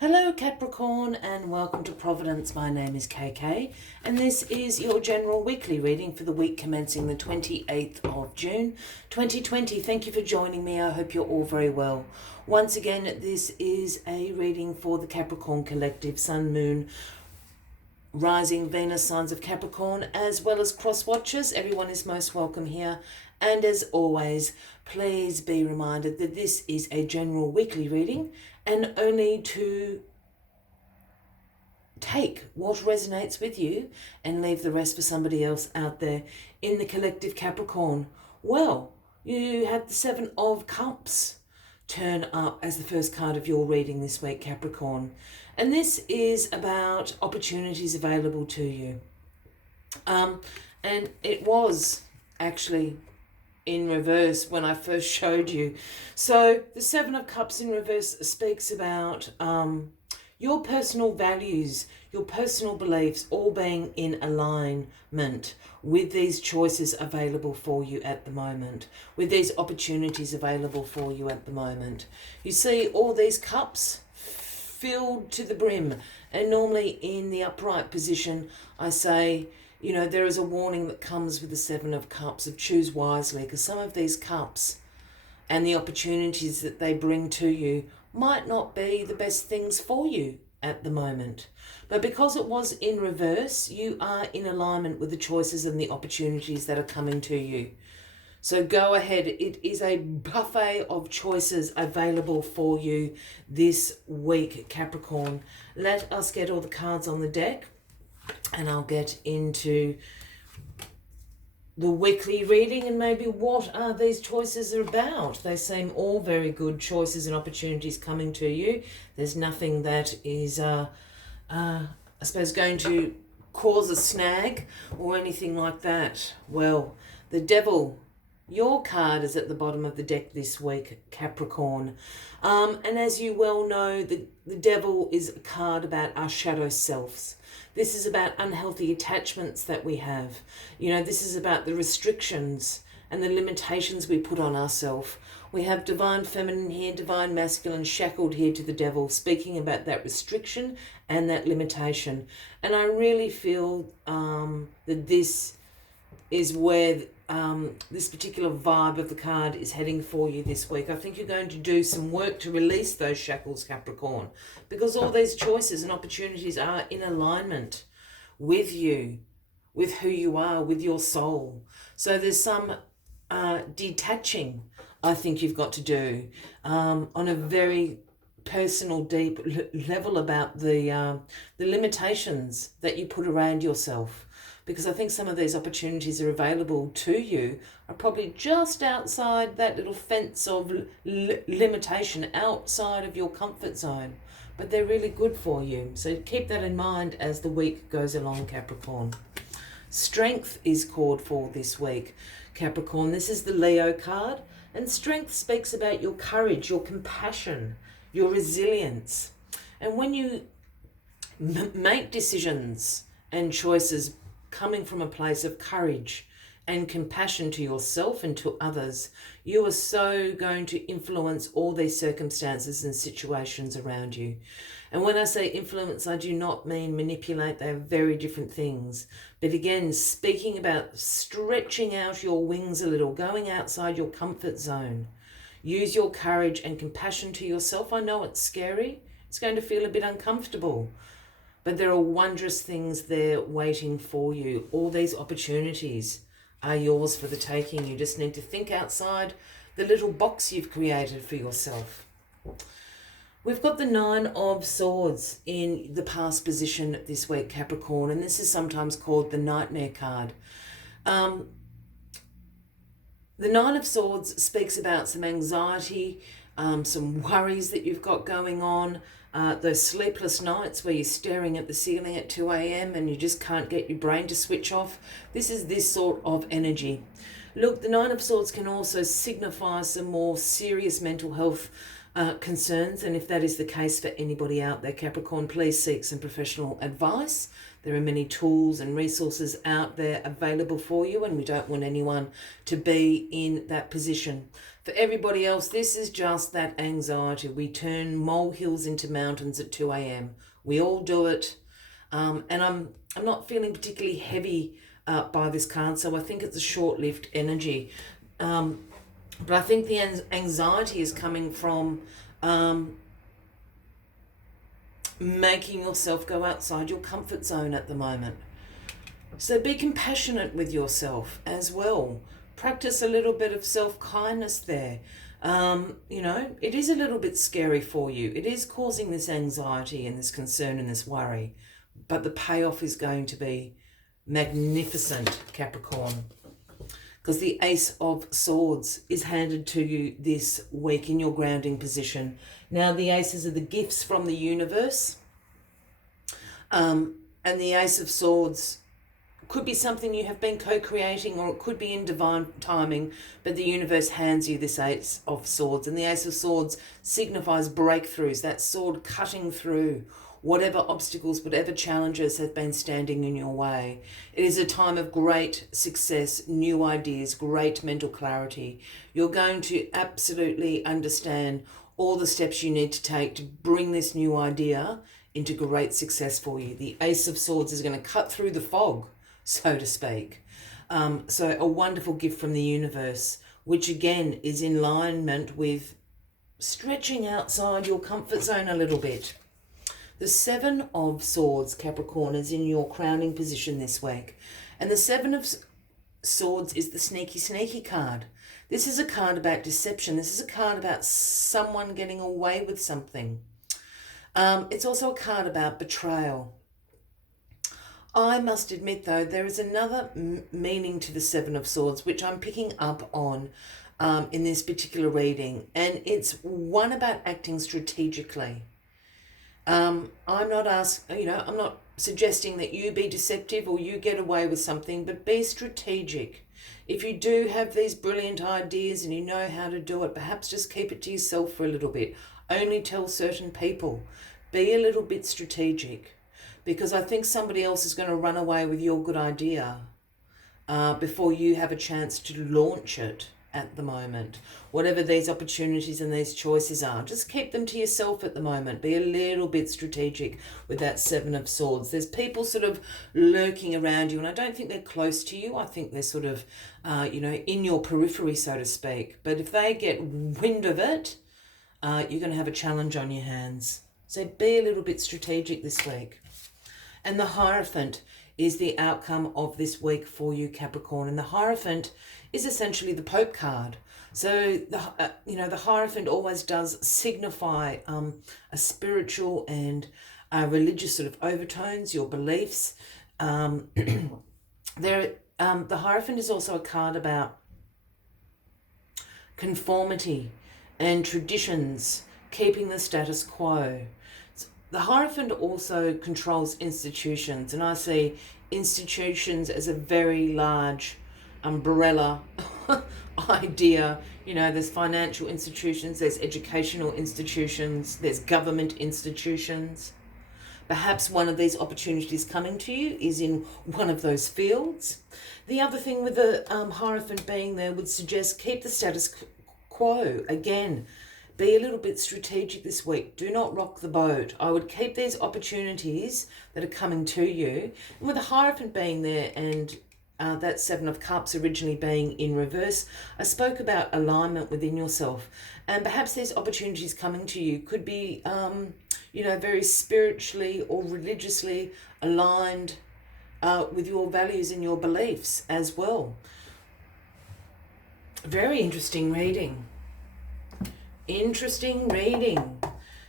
Hello Capricorn and welcome to Providence. My name is KK and this is your general weekly reading for the week commencing the 28th of June 2020. Thank you for joining me. I hope you're all very well. Once again, this is a reading for the Capricorn Collective, Sun, Moon, Rising, Venus signs of Capricorn, as well as cross watchers. Everyone is most welcome here. And as always, please be reminded that this is a general weekly reading and only to take what resonates with you and leave the rest for somebody else out there in the collective Capricorn. Well, you had the Seven of Cups turn up as the first card of your reading this week, Capricorn. And this is about opportunities available to you. And it was actually in reverse when I first showed you. So the Seven of Cups in reverse speaks about your personal values, your personal beliefs all being in alignment with these choices available for you at the moment, with these opportunities available for you at the moment. You see all these cups filled to the brim, and normally in the upright position I say, you know, there is a warning that comes with the Seven of Cups of choose wisely, because some of these cups and the opportunities that they bring to you might not be the best things for you at the moment. But because it was in reverse, you are in alignment with the choices and the opportunities that are coming to you. So go ahead. It is a buffet of choices available for you this week, Capricorn. Let us get all the cards on the deck and I'll get into the weekly reading and maybe what are these choices are about. They seem all very good choices and opportunities coming to you. There's nothing that is, I suppose, going to cause a snag or anything like that. Well, the Devil, your card is at the bottom of the deck this week, Capricorn. And as you well know, the Devil is a card about our shadow selves. This is about unhealthy attachments that we have. You know, this is about the restrictions and the limitations we put on ourselves. We have divine feminine here, divine masculine shackled here to the Devil, speaking about that restriction and that limitation. And I really feel that this is where this particular vibe of the card is heading for you this week. I think you're going to do some work to release those shackles, Capricorn, because all these choices and opportunities are in alignment with you, with who you are, with your soul. So there's some detaching I think you've got to do on a very personal, deep level about the limitations that you put around yourself. Because I think some of these opportunities are available to you are probably just outside that little fence of limitation, outside of your comfort zone. But they're really good for you. So keep that in mind as the week goes along, Capricorn. Strength is called for this week, Capricorn. This is the Leo card. And strength speaks about your courage, your compassion, your resilience. And when you make decisions and choices coming from a place of courage and compassion to yourself and to others, you are so going to influence all these circumstances and situations around you. And when I say influence, I do not mean manipulate. They are very different things. But again, speaking about stretching out your wings a little, going outside your comfort zone. Use your courage and compassion to yourself. I know it's scary. It's going to feel a bit uncomfortable. But there are wondrous things there waiting for you. All these opportunities are yours for the taking. You just need to think outside the little box you've created for yourself. We've got the Nine of Swords in the past position this week, Capricorn, and this is sometimes called the Nightmare card. The Nine of Swords speaks about some anxiety, some worries that you've got going on, those sleepless nights where you're staring at the ceiling at 2 a.m. and you just can't get your brain to switch off. This is this sort of energy. Look, the Nine of Swords can also signify some more serious mental health concerns, and if that is the case for anybody out there, Capricorn, please seek some professional advice. There are many tools and resources out there available for you, and we don't want anyone to be in that position. For everybody else, this is just that anxiety. We turn molehills into mountains at 2 a.m. We all do it, and I'm not feeling particularly heavy by this card, so I think it's a short-lived energy. But I think the anxiety is coming from making yourself go outside your comfort zone at the moment. So be compassionate with yourself as well. Practice a little bit of self-kindness there. You know, it is a little bit scary for you. It is causing this anxiety and this concern and this worry. But the payoff is going to be magnificent, Capricorn. Because the Ace of Swords is handed to you this week in your grounding position. Now, the aces are the gifts from the universe. And the Ace of Swords could be something you have been co-creating, or it could be in divine timing, but the universe hands you this Ace of Swords. And the Ace of Swords signifies breakthroughs, that sword cutting through whatever obstacles, whatever challenges have been standing in your way. It is a time of great success, new ideas, great mental clarity. You're going to absolutely understand all the steps you need to take to bring this new idea into great success for you. The Ace of Swords is going to cut through the fog, so to speak. So a wonderful gift from the universe, which again is in alignment with stretching outside your comfort zone a little bit. The Seven of Swords, Capricorn, is in your crowning position this week. And the Seven of Swords is the sneaky, sneaky card. This is a card about deception. This is a card about someone getting away with something. It's also a card about betrayal. I must admit, though, there is another meaning to the Seven of Swords, which I'm picking up on in this particular reading. And it's one about acting strategically. I'm not suggesting that you be deceptive or you get away with something, but be strategic. If you do have these brilliant ideas and you know how to do it, perhaps just keep it to yourself for a little bit. Only tell certain people. Be a little bit strategic, because I think somebody else is going to run away with your good idea before you have a chance to launch it. At the moment, whatever these opportunities and these choices are, just keep them to yourself at the moment. Be a little bit strategic with that Seven of Swords. There's people sort of lurking around you, and I don't think they're close to you. I think they're sort of, in your periphery, so to speak. But if they get wind of it, you're going to have a challenge on your hands. So be a little bit strategic this week. And the Hierophant is the outcome of this week for you, Capricorn. And the Hierophant is essentially the Pope card. So the Hierophant always does signify a spiritual and religious sort of overtones, your beliefs. The Hierophant is also a card about conformity and traditions, keeping the status quo. The Hierophant also controls institutions, and I see institutions as a very large umbrella idea. You know, there's financial institutions, there's educational institutions, there's government institutions. Perhaps one of these opportunities coming to you is in one of those fields. The other thing with the Hierophant being there would suggest keep the status quo. Again, be a little bit strategic this week. Do not rock the boat. I would keep these opportunities that are coming to you. And with the Hierophant being there and that Seven of Cups originally being in reverse, I spoke about alignment within yourself. And perhaps these opportunities coming to you could be, very spiritually or religiously aligned with your values and your beliefs as well. Very interesting reading. Interesting reading.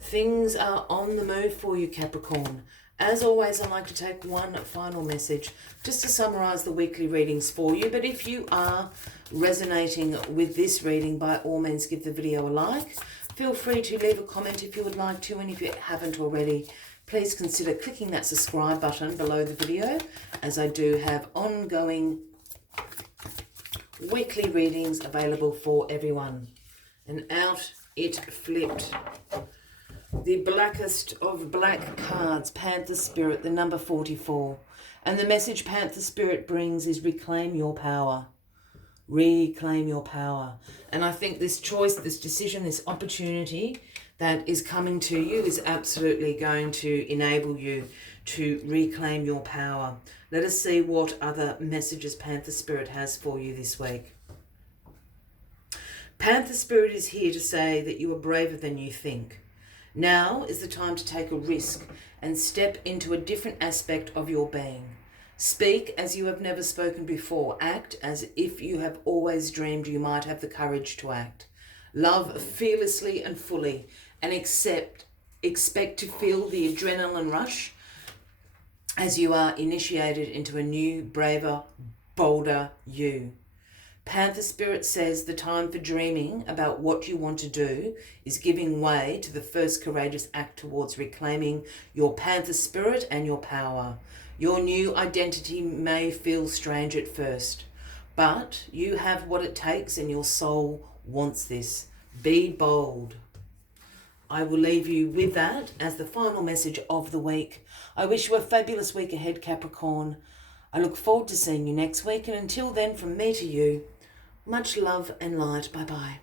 Things are on the move for you, Capricorn. As always, I like to take one final message just to summarize the weekly readings for you. But if you are resonating with this reading, by all means, give the video a like. Feel free to leave a comment if you would like to. And if you haven't already, please consider clicking that subscribe button below the video, as I do have ongoing weekly readings available for everyone. And out it flipped. The blackest of black cards, Panther Spirit, the number 44. And the message Panther Spirit brings is reclaim your power. Reclaim your power. And I think this choice, this decision, this opportunity that is coming to you is absolutely going to enable you to reclaim your power. Let us see what other messages Panther Spirit has for you this week. Panther Spirit is here to say that you are braver than you think. Now is the time to take a risk and step into a different aspect of your being. Speak as you have never spoken before. Act as if you have always dreamed you might have the courage to act. Love fearlessly and fully, and expect to feel the adrenaline rush as you are initiated into a new, braver, bolder you. Panther Spirit says the time for dreaming about what you want to do is giving way to the first courageous act towards reclaiming your Panther Spirit and your power. Your new identity may feel strange at first, but you have what it takes and your soul wants this. Be bold. I will leave you with that as the final message of the week. I wish you a fabulous week ahead, Capricorn. I look forward to seeing you next week, and until then, from me to you, much love and light. Bye-bye.